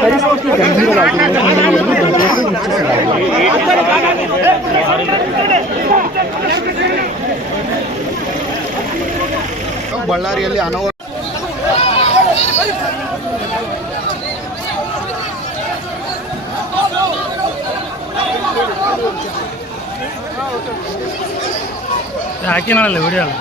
ಪರಿಸ್ಥಿತಿ ಗಂಭೀರವಾಗಿರುವ ಬಳ್ಳಾರಿಯಲ್ಲಿ ಅನಾಹುತ ആക്കിയാണല്ലോ ഇവിടെയാണ്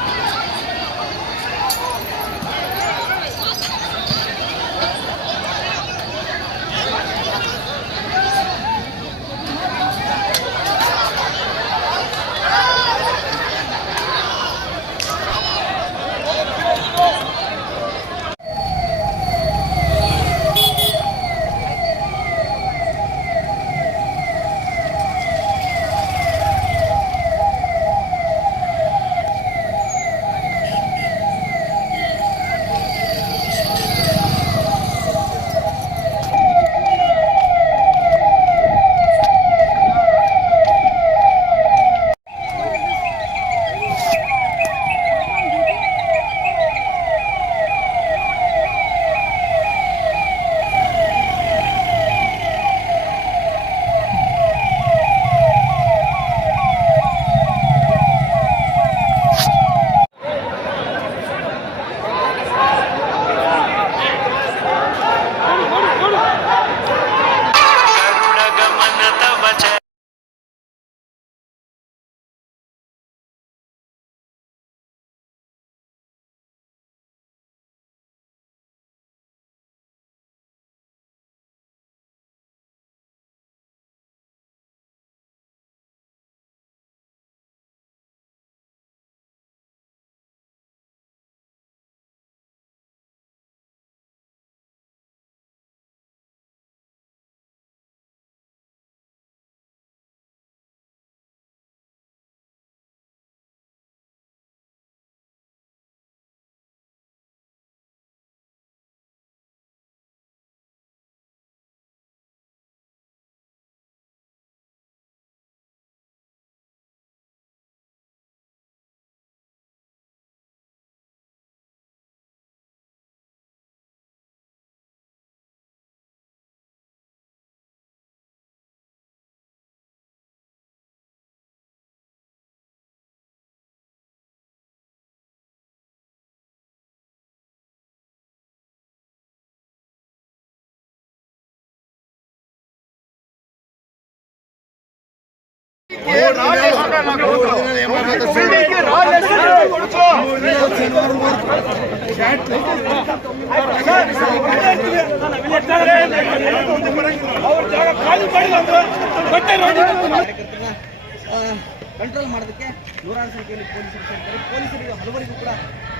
ಕಂಟ್ರೋಲ್ ಮಾಡೋದಕ್ಕೆ ನೂರಾರು ಸಂಖ್ಯೆಯಲ್ಲಿ ಪೊಲೀಸರು ಸೇರ್ತಾರೆ ಪೊಲೀಸರಿಗೆ ಹಲವರಿಗೂ ಕೂಡ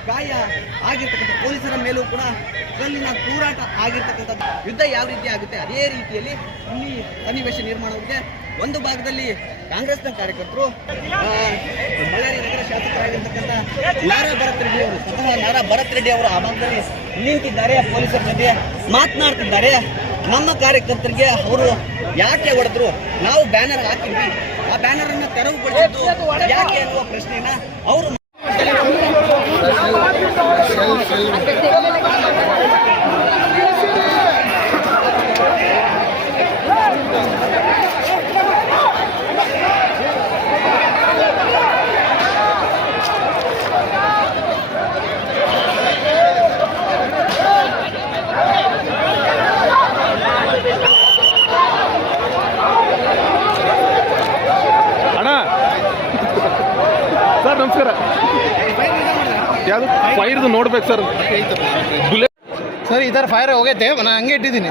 ಗಾಯ ಆಗಿರ್ತಕ್ಕಂಥ ಪೊಲೀಸರ ಮೇಲೂ ಕೂಡ ಕಲ್ಲಿನ ತೂರಾಟ ಆಗಿರ್ತಕ್ಕಂಥ ಯುದ್ಧ ಯಾವ ರೀತಿ ಆಗುತ್ತೆ? ಅದೇ ರೀತಿಯಲ್ಲಿ ಇಲ್ಲಿ ಸನ್ನಿವೇಶ ನಿರ್ಮಾಣವಾಗಿದೆ ಒಂದು ಭಾಗದಲ್ಲಿ ಕಾಂಗ್ರೆಸ್ನ ಕಾರ್ಯಕರ್ತರು ಬಳ್ಳಾರಿ ನಗರ ಶಾಸಕರಾಗಿರ್ತಕ್ಕಂಥ ನಾರಾ ಭರತ್ ರೆಡ್ಡಿ ಅವರು, ಸ್ವತಃ ನಾರಾ ಭರತ್ ರೆಡ್ಡಿ ಅವರು ಆ ಭಾಗದಲ್ಲಿ ನಿಂತಿದ್ದಾರೆ, ಪೊಲೀಸರ ಜೊತೆ ಮಾತನಾಡ್ತಿದ್ದಾರೆ. ನಮ್ಮ ಕಾರ್ಯಕರ್ತರಿಗೆ ಅವರು ಯಾಕೆ ಹೊಡೆದ್ರು? ನಾವು ಬ್ಯಾನರ್ ಹಾಕಿದ್ವಿ. ಆ ಬ್ಯಾನರ್ ಅನ್ನು ತೆರವುಗೊಳಿಸಿದ್ದು ಯಾಕೆ ಅನ್ನುವ ಪ್ರಶ್ನೆಯನ್ನ ಅವರು సెల్ సెల్ ನೋಡ್ಬೇಕು ಸರ್. ಸರ್ ಈ ಥರ ಫೈರ್ ಹೋಗೈತೆ. ನಾನು ಹಂಗೆ ಇಟ್ಟಿದ್ದೀನಿ.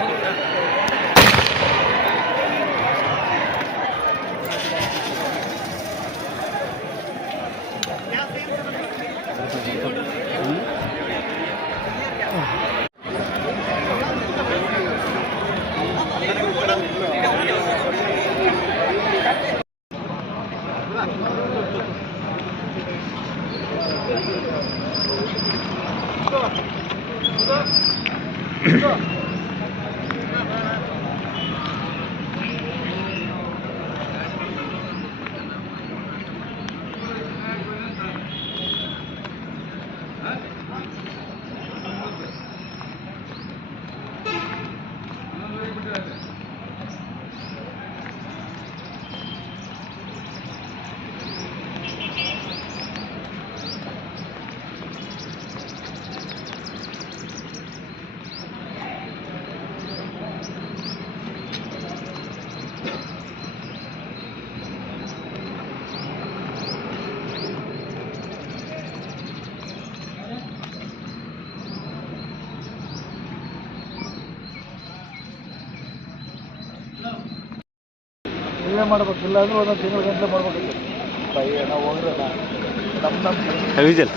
ನೀವೇ ಮಾಡ್ಬೇಕು ಇಲ್ಲ ಅಂದ್ರೆ ಒಂದೊಂದು ತಿಂಗಳ ಗಂಟೆ ಮಾಡ್ಬೇಕು ನಾವು ಹೋದ್ರೆ ನಮ್ಮ ನಮ್ಮ ವಿಜಲ್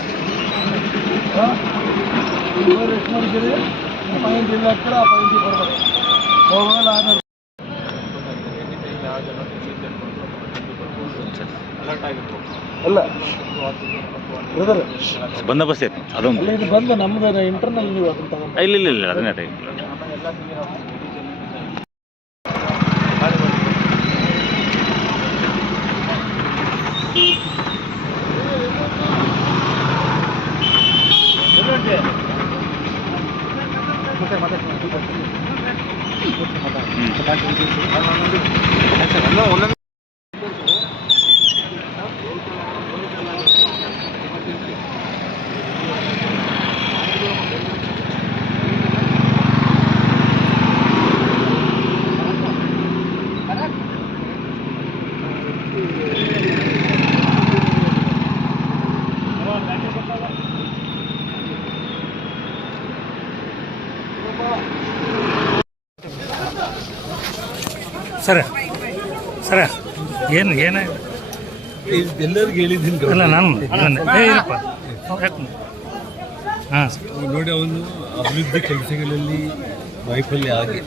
ಎಷ್ಟು ಮಾಡಿದ್ದೀರಿ? ಪಾಯಿಂಟ್ ಇಲ್ಲ ಹಾಕ್ತಾರೆ ಆ ಪಾಯಿಂಟಿಗೆ ಕೊಡ್ಬೇಕು ಹೋಗಲ್ಲ ಆಮೇಲೆ. ಅಲ್ಲ ಬ್ರದರ್ ಬಂದೋಬಸ್ತ್ ಐತಿ ಅದೊಂದು. ಇದು ಬಂದು ನಮ್ದು ಇಂಟರ್ನಲ್ ನೀವು ಅದನ್ನ ಇಲ್ಲ ಇಲ್ಲ ಇಲ್ಲ ಅದನ್ನೇ ಟೈಮ್ ಸರ ಸರ ಏನು ಏನ? ಎಲ್ಲರಿಗೂ ಹೇಳಿದ್ದೀನಿ ಅಲ್ಲ ನಾನು ಏ ಇರಪ್ಪ. ಹಾಂ ನೋಡಿ ಅವನು ಅಭಿವೃದ್ಧಿ ಕೆಲಸಗಳಲ್ಲಿ ವೈಫಲ್ಯ ಆಗಿ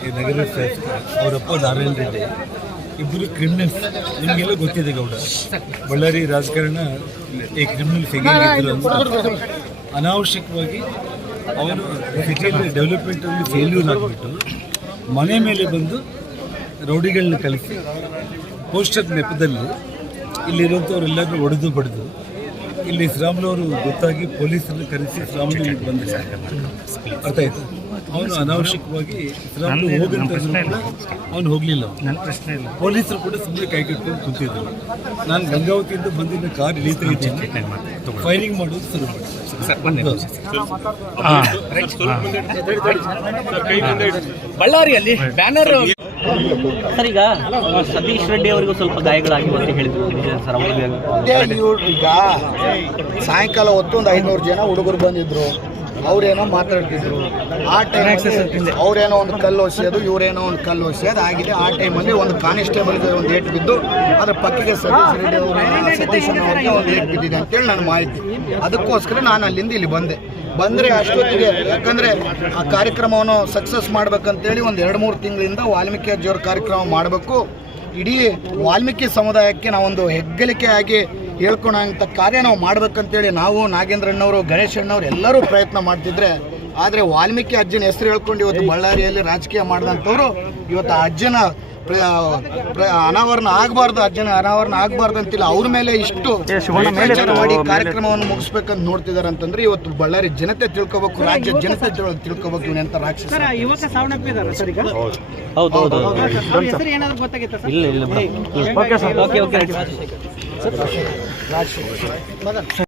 ಈ ನಗರ ಅವರಪ್ಪ ನಾರಾಯಣ ರೆಡ್ಡಿ ಇಬ್ಬರು ಕ್ರಿಮಿನಲ್ಸ್ ನಿಮಗೆಲ್ಲ ಗೊತ್ತಿದೆ ಗೌಡ ಬಳ್ಳಾರಿ ರಾಜಕಾರಣ ಈ ಕ್ರಿಮಿನಲ್ಸ್ ಹೇಗಿದ್ರು ಅನಾವಶ್ಯಕವಾಗಿ ಅವರು ಸಿಟಿಯಲ್ಲಿ ಡೆವಲಪ್ಮೆಂಟಲ್ಲಿ ಫೇಲ್ಯೂರ್ ಆಗಿಬಿಟ್ಟು ಮನೆ ಮೇಲೆ ಬಂದು ರೌಡಿಗಳನ್ನ ಕಲಿಸಿ ಪೋಸ್ಟರ್ ನೆಪದಲ್ಲಿ ಇಲ್ಲಿರುವಂಥವ್ರೆಲ್ಲರೂ ಒಡೆದು ಬಡಿದು ಇಲ್ಲಿ ಶ್ರಾಮ್ನವರು ಗೊತ್ತಾಗಿ ಪೊಲೀಸರನ್ನು ಕರೆಸಿ ಇಲ್ಲಿ ಬಂದ ಅರ್ಥ ಆಯ್ತು? ಅವನು ಅನಾವಶ್ಯಕವಾಗಿ ಹೋಗಂತ ಪ್ರಶ್ನೆ ಇಲ್ಲ. ಅವನು ಹೋಗಲಿಲ್ಲ ನನ್ನ ಪ್ರಶ್ನೆ ಇಲ್ಲ. ಪೊಲೀಸರು ಕೂಡ ಸುಮ್ಮನೆ ಕೈ ಕಟ್ಕೊಂಡು ಕುಂತಿದ್ರು. ನಾನು ಗಂಗಾವತಿಯಿಂದ ಬಂದಿದ್ದ ಕಾರ್ ಇಳಿತಾ ಇದ್ದೀನಿ. ಫೈರಿಂಗ್ ಮಾಡೋದು ಶುರು ಮಾಡಿದೆ ಹಾಂ. ಬಳ್ಳಾರಿಯಲ್ಲಿ ಬ್ಯಾನರ್ ಸರ್, ಈಗ ಸತೀಶ್ ರೆಡ್ಡಿ ಅವರಿಗೂ ಸ್ವಲ್ಪ ಗಾಯಗಳಾಗಿವೆ ಅಂತ ಹೇಳಿದ್ರು. ಸರ್ ಈಗ ಸಾಯಂಕಾಲ ಹೊತ್ತು ಒಂದು ಐನೂರು ಜನ ಹುಡುಗರು ಬಂದಿದ್ರು. ಅವ್ರೇನೋ ಮಾತಾಡ್ತಿದ್ರು. ಆ ಟೈಮ್ ಅವ್ರೇನೋ ಒಂದು ಕಲ್ಲು ಒಸೆಯೋದು ಇವರೇನೋ ಒಂದು ಕಲ್ಲು ಒಸೆಯೋದು ಆಗಿದೆ. ಆ ಟೈಮಲ್ಲಿ ಒಂದು ಕಾನಿಸ್ಟೇಬಲ್ಗೆ ಒಂದು ಏಟ್ ಬಿದ್ದು ಅದ್ರ ಪಕ್ಕಿಗೆ ಸತೀಶ್ ರೆಡ್ಡಿ ಅವರ ಸತೀಶ್ ಅವ್ರಿಗೆ ಒಂದು ಏಟ್ ಬಿದ್ದಿದೆ ಅಂತೇಳಿ ನನ್ನ ಮಾಹಿತಿ. ಅದಕ್ಕೋಸ್ಕರ ನಾನು ಅಲ್ಲಿಂದ ಇಲ್ಲಿ ಬಂದೆ. ಬಂದರೆ ಅಷ್ಟೊತ್ತಿಗೆ ಯಾಕಂದರೆ ಆ ಕಾರ್ಯಕ್ರಮವನ್ನು ಸಕ್ಸಸ್ ಮಾಡ್ಬೇಕಂತೇಳಿ ಒಂದು ಎರಡು ಮೂರು ತಿಂಗಳಿಂದ ವಾಲ್ಮೀಕಿ ಅಜ್ಜಿಯವ್ರ ಕಾರ್ಯಕ್ರಮ ಮಾಡಬೇಕು. ಇಡೀ ವಾಲ್ಮೀಕಿ ಸಮುದಾಯಕ್ಕೆ ನಾವೊಂದು ಹೆಗ್ಗಳಿಕೆ ಆಗಿ ಹೇಳ್ಕೊಳಂಥ ಕಾರ್ಯ ನಾವು ಮಾಡ್ಬೇಕಂತೇಳಿ ನಾವು ನಾಗೇಂದ್ರಣ್ಣವರು ಗಣೇಶ್ ಅಣ್ಣವ್ರು ಎಲ್ಲರೂ ಪ್ರಯತ್ನ ಮಾಡ್ತಿದ್ರೆ ಆದರೆ ವಾಲ್ಮೀಕಿ ಅಜ್ಜನ ಹೆಸರು ಹೇಳ್ಕೊಂಡು ಇವತ್ತು ಬಳ್ಳಾರಿಯಲ್ಲಿ ರಾಜಕೀಯ ಮಾಡಿದಂಥವ್ರು ಇವತ್ತು ಆ ಅಜ್ಜನ ಅನಾವರಣ ಆಗಬಾರ್ದು ಅಜ್ಜನ ಅನಾವರಣ ಆಗಬಾರ್ದು ಅಂತಿಲ್ಲ ಅವ್ರ ಮೇಲೆ ಇಷ್ಟು ಪ್ರಚಾರ ಮಾಡಿ ಕಾರ್ಯಕ್ರಮವನ್ನು ಮುಗಿಸ್ಬೇಕಂತ ನೋಡ್ತಿದ್ದಾರೆ ಅಂತಂದ್ರೆ ಇವತ್ತು ಬಳ್ಳಾರಿ ಜನತೆ ತಿಳ್ಕೋಬೇಕು ರಾಜ್ಯ ಜನತೆ ತಿಳ್ಕೋಬೇಕು ಇವನೆಂತ ರಾಕ್ಷಸ ಯುವಕ ಸಾವನ್ನಪ್ಪಿದ್ದಾರೆ ಸರ್ ಈಗ ಹೌದು ಹೌದು ಅವ್ರ ಹೆಸರು ಏನಾದ್ರು ಗೊತ್ತಾಗಿತ್ತ ಸರ್